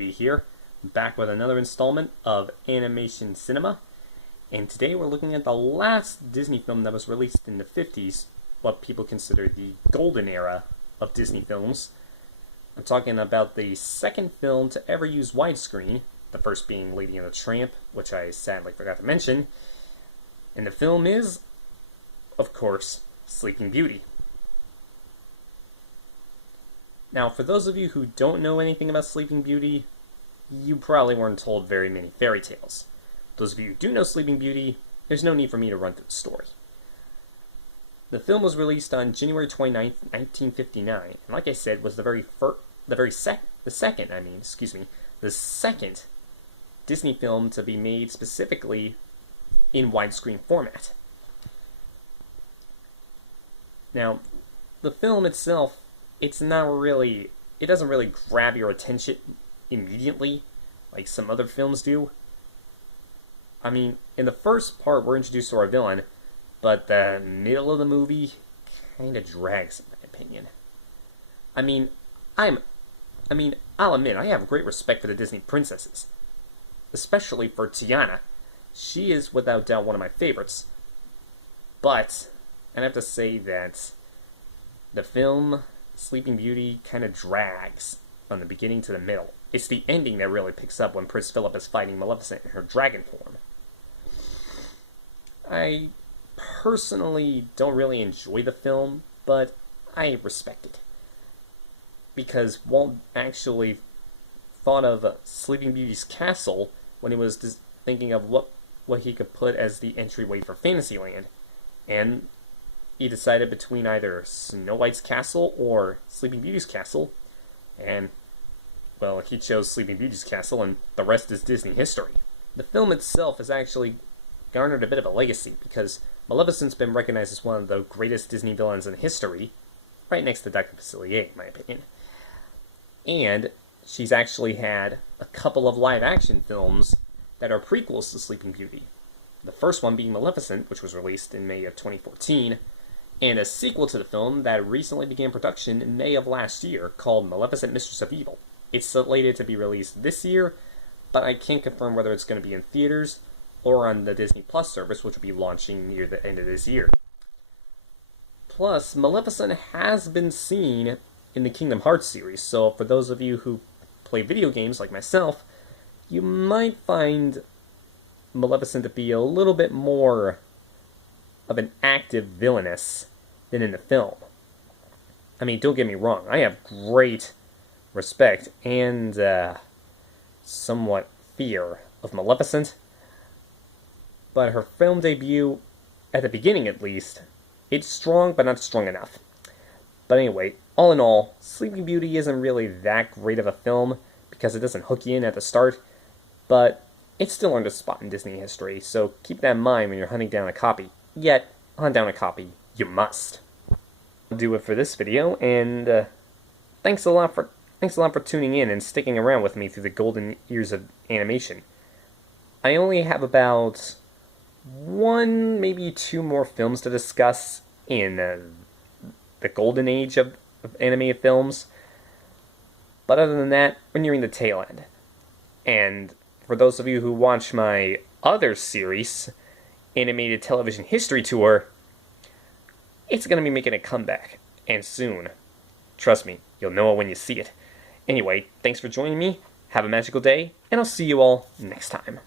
be here, back with another installment of Animation Cinema. And today we're looking at the last Disney film that was released in the 50s, what people consider the golden era of Disney films. I'm talking about the second film to ever use widescreen, the first being Lady and the Tramp, which I sadly forgot to mention. And the film is, of course, Sleeping Beauty. Now, for those of you who don't know anything about Sleeping Beauty, you probably weren't told very many fairy tales. Those of you who do know Sleeping Beauty, there's no need for me to run through the story. The film was released on January 29th, 1959, and like I said, was the second Disney film to be made specifically in widescreen format. Now, the film itself, it doesn't really grab your attention immediately, like some other films do. I mean, in the first part, we're introduced to our villain, but the middle of the movie kind of drags, in my opinion. I'll admit, I have great respect for the Disney princesses, especially for Tiana. She is, without doubt, one of my favorites. But I have to say that the film Sleeping Beauty kind of drags from the beginning to the middle. It's the ending that really picks up when Prince Philip is fighting Maleficent in her dragon form. I personally don't really enjoy the film, but I respect it. Because Walt actually thought of Sleeping Beauty's castle when he was thinking of what he could put as the entryway for Fantasyland. And he decided between either Snow White's castle or Sleeping Beauty's castle, and, well, he chose Sleeping Beauty's castle, and the rest is Disney history. The film itself has actually garnered a bit of a legacy, because Maleficent's been recognized as one of the greatest Disney villains in history, right next to Dr. Facilier, in my opinion. And she's actually had a couple of live-action films that are prequels to Sleeping Beauty. The first one being Maleficent, which was released in May of 2014, and a sequel to the film that recently began production in May of last year called Maleficent, Mistress of Evil. It's slated to be released this year, but I can't confirm whether it's going to be in theaters or on the Disney Plus service, which will be launching near the end of this year. Plus, Maleficent has been seen in the Kingdom Hearts series, so for those of you who play video games like myself, you might find Maleficent to be a little bit more of an active villainess than in the film. I mean, don't get me wrong, I have great respect and somewhat fear of Maleficent, but her film debut, at the beginning at least, it's strong but not strong enough. But anyway, all in all, Sleeping Beauty isn't really that great of a film because it doesn't hook you in at the start, but it's still earned a spot in Disney history, so keep that in mind when you're hunting down a copy. Yet, hunt down a copy, you must. I'll do it for this video, and thanks a lot for tuning in and sticking around with me through the golden years of animation. I only have about one, maybe two more films to discuss in the golden age of animated films. But other than that, we're nearing the tail end. And for those of you who watch my other series, Animated Television History Tour, it's going to be making a comeback, and soon. Trust me, you'll know it when you see it. Anyway, thanks for joining me, have a magical day, and I'll see you all next time.